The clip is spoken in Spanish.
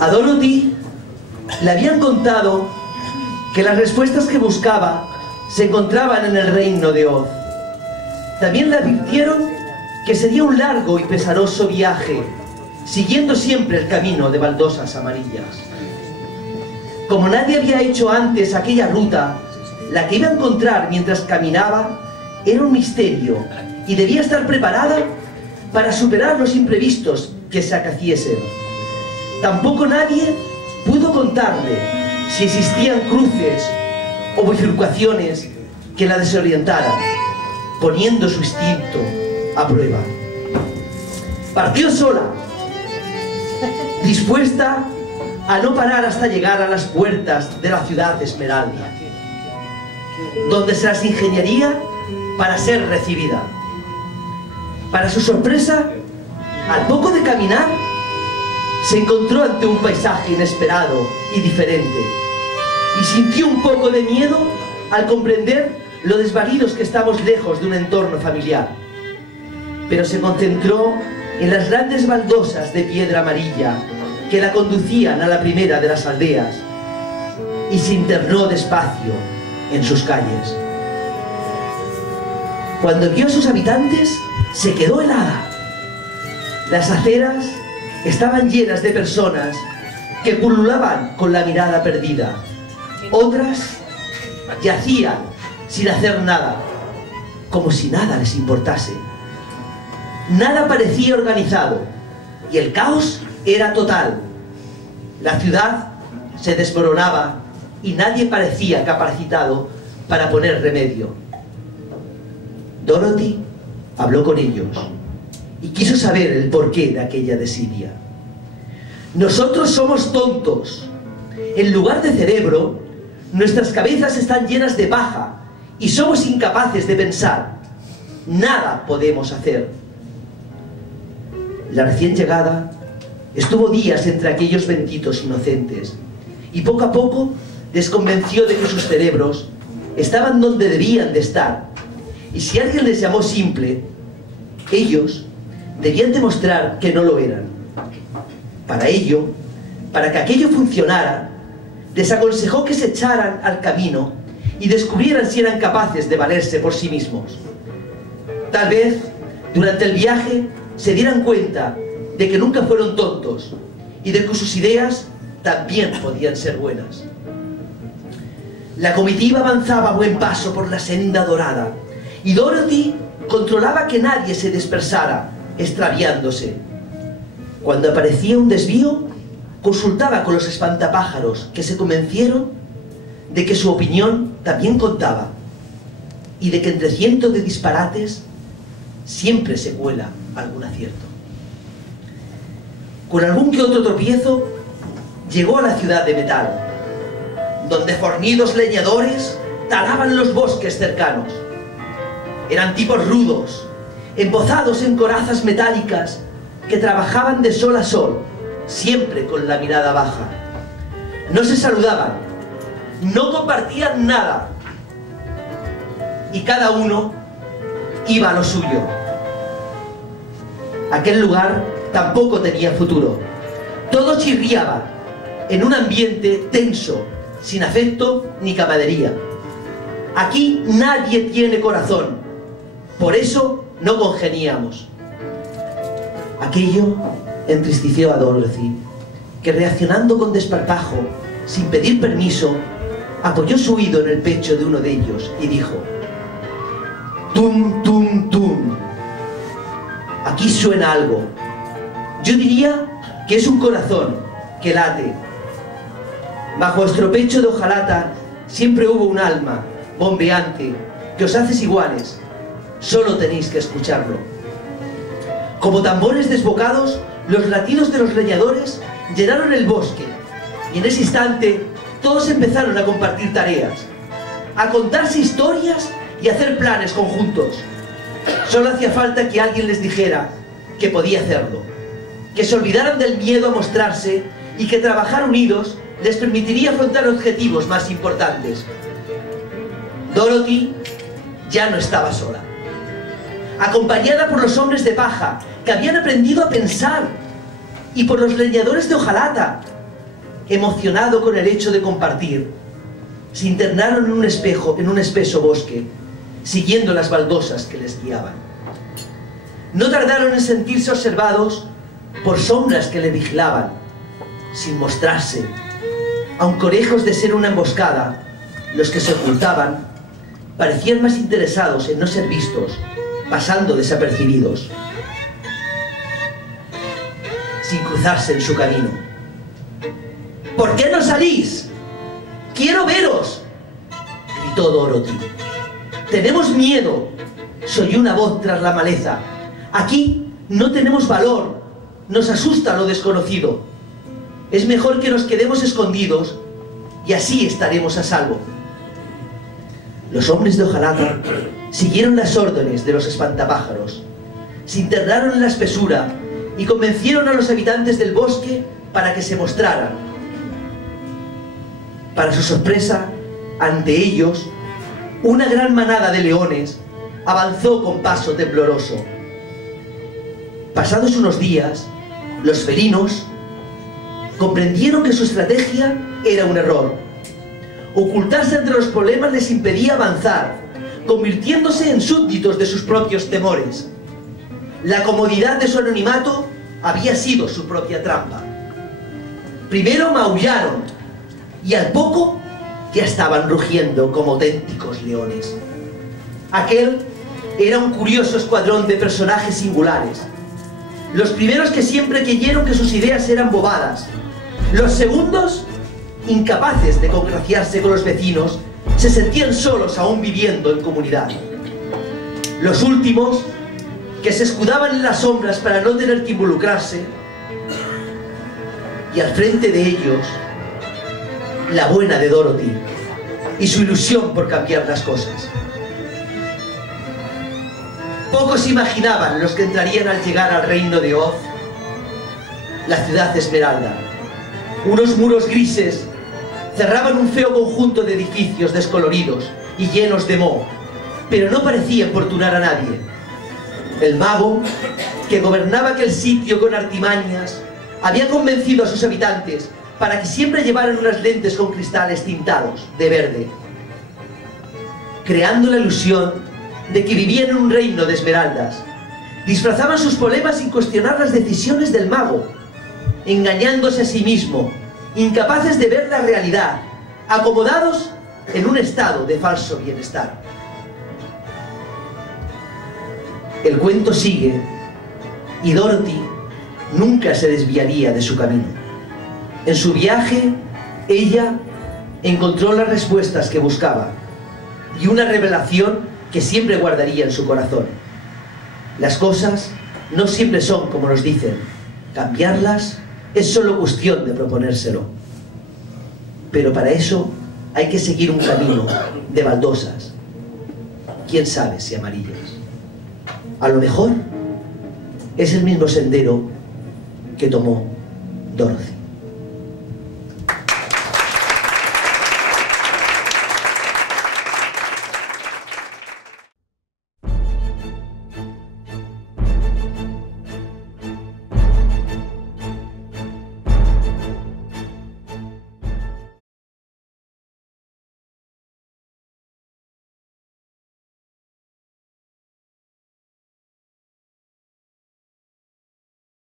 A Dorothy le habían contado que las respuestas que buscaba se encontraban en el reino de Oz. También le advirtieron que sería un largo y pesaroso viaje, siguiendo siempre el camino de baldosas amarillas. Como nadie había hecho antes aquella ruta, la que iba a encontrar mientras caminaba era un misterio y debía estar preparada para superar los imprevistos que se acaeciesen. Tampoco nadie pudo contarle si existían cruces o bifurcaciones que la desorientaran, poniendo su instinto a prueba. Partió sola, dispuesta a no parar hasta llegar a las puertas de la ciudad Esmeralda, donde se las ingeniaría para ser recibida. Para su sorpresa, al poco de caminar, se encontró ante un paisaje inesperado y diferente, y sintió un poco de miedo al comprender lo desvalidos que estamos lejos de un entorno familiar. Pero se concentró en las grandes baldosas de piedra amarilla que la conducían a la primera de las aldeas, y se internó despacio en sus calles. Cuando vio a sus habitantes, se quedó helada. Las aceras estaban llenas de personas que pululaban con la mirada perdida. Otras yacían sin hacer nada, como si nada les importase. Nada parecía organizado y el caos era total. La ciudad se desmoronaba y nadie parecía capacitado para poner remedio. Dorothy habló con ellos y quiso saber el porqué de aquella desidia. Nosotros somos tontos. En lugar de cerebro, nuestras cabezas están llenas de paja y somos incapaces de pensar. Nada podemos hacer. La recién llegada estuvo días entre aquellos benditos inocentes y poco a poco les convenció de que sus cerebros estaban donde debían de estar, y si alguien les llamó simple, ellos debían demostrar que no lo eran. Para ello, para que aquello funcionara, les aconsejó que se echaran al camino y descubrieran si eran capaces de valerse por sí mismos. Tal vez, durante el viaje, se dieran cuenta de que nunca fueron tontos y de que sus ideas también podían ser buenas. La comitiva avanzaba a buen paso por la senda dorada y Dorothy controlaba que nadie se dispersara, extraviándose. Cuando aparecía un desvío, consultaba con los espantapájaros, que se convencieron de que su opinión también contaba y de que entre cientos de disparates siempre se cuela algún acierto. Con algún que otro tropiezo, llegó a la ciudad de metal, donde fornidos leñadores talaban los bosques cercanos. Eran tipos rudos, embozados en corazas metálicas, que trabajaban de sol a sol, siempre con la mirada baja. No se saludaban, no compartían nada, y cada uno iba a lo suyo. Aquel lugar tampoco tenía futuro. Todo chirriaba en un ambiente tenso, sin afecto ni camaradería. Aquí nadie tiene corazón, por eso no congeniamos. Aquello entristeció a Dorothy, que reaccionando con desparpajo, sin pedir permiso, apoyó su oído en el pecho de uno de ellos y dijo: tum, tum, tum. Aquí suena algo. Yo diría que es un corazón que late. Bajo vuestro pecho de hojalata siempre hubo un alma bombeante que os hace iguales. Solo tenéis que escucharlo. Como tambores desbocados, los latidos de los leñadores llenaron el bosque, y en ese instante todos empezaron a compartir tareas, a contarse historias y a hacer planes conjuntos. Solo hacía falta que alguien les dijera que podía hacerlo, que se olvidaran del miedo a mostrarse y que trabajar unidos les permitiría afrontar objetivos más importantes. Dorothy ya no estaba sola. Acompañada por los hombres de paja que habían aprendido a pensar, y por los leñadores de hojalata emocionado con el hecho de compartir, se internaron en un espeso bosque, siguiendo las baldosas que les guiaban. No tardaron en sentirse observados por sombras que le vigilaban, sin mostrarse. Aunque lejos de ser una emboscada, los que se ocultaban parecían más interesados en no ser vistos, pasando desapercibidos, sin cruzarse en su camino. ¿Por qué no salís? ¡Quiero veros!, gritó Dorothy. Tenemos miedo, se oyó una voz tras la maleza. Aquí no tenemos valor, nos asusta lo desconocido. Es mejor que nos quedemos escondidos y así estaremos a salvo. Los hombres de hojalata siguieron las órdenes de los espantapájaros, se internaron en la espesura y convencieron a los habitantes del bosque para que se mostraran. Para su sorpresa, ante ellos, una gran manada de leones avanzó con paso tembloroso. Pasados unos días, los felinos comprendieron que su estrategia era un error. Ocultarse entre los problemas les impedía avanzar, convirtiéndose en súbditos de sus propios temores. La comodidad de su anonimato había sido su propia trampa. Primero maullaron y al poco ya estaban rugiendo como auténticos leones. Aquel era un curioso escuadrón de personajes singulares. Los primeros que siempre creyeron que sus ideas eran bobadas. Los segundos, incapaces de congraciarse con los vecinos, se sentían solos aún viviendo en comunidad. Los últimos, que se escudaban en las sombras para no tener que involucrarse. Y al frente de ellos, la buena de Dorothy y su ilusión por cambiar las cosas. Pocos imaginaban los que entrarían al llegar al reino de Oz, la ciudad Esmeralda. Unos muros grises cerraban un feo conjunto de edificios descoloridos y llenos de moho, pero no parecía importunar a nadie. El mago, que gobernaba aquel sitio con artimañas, había convencido a sus habitantes para que siempre llevaran unas lentes con cristales tintados de verde, creando la ilusión de que vivían en un reino de esmeraldas. Disfrazaban sus problemas sin cuestionar las decisiones del mago, engañándose a sí mismo, incapaces de ver la realidad, acomodados en un estado de falso bienestar. El cuento sigue y Dorothy nunca se desviaría de su camino. En su viaje, ella encontró las respuestas que buscaba y una revelación que siempre guardaría en su corazón. Las cosas no siempre son como nos dicen. Cambiarlas es solo cuestión de proponérselo. Pero para eso hay que seguir un camino de baldosas. Quién sabe si amarillas. A lo mejor es el mismo sendero que tomó Dorothy.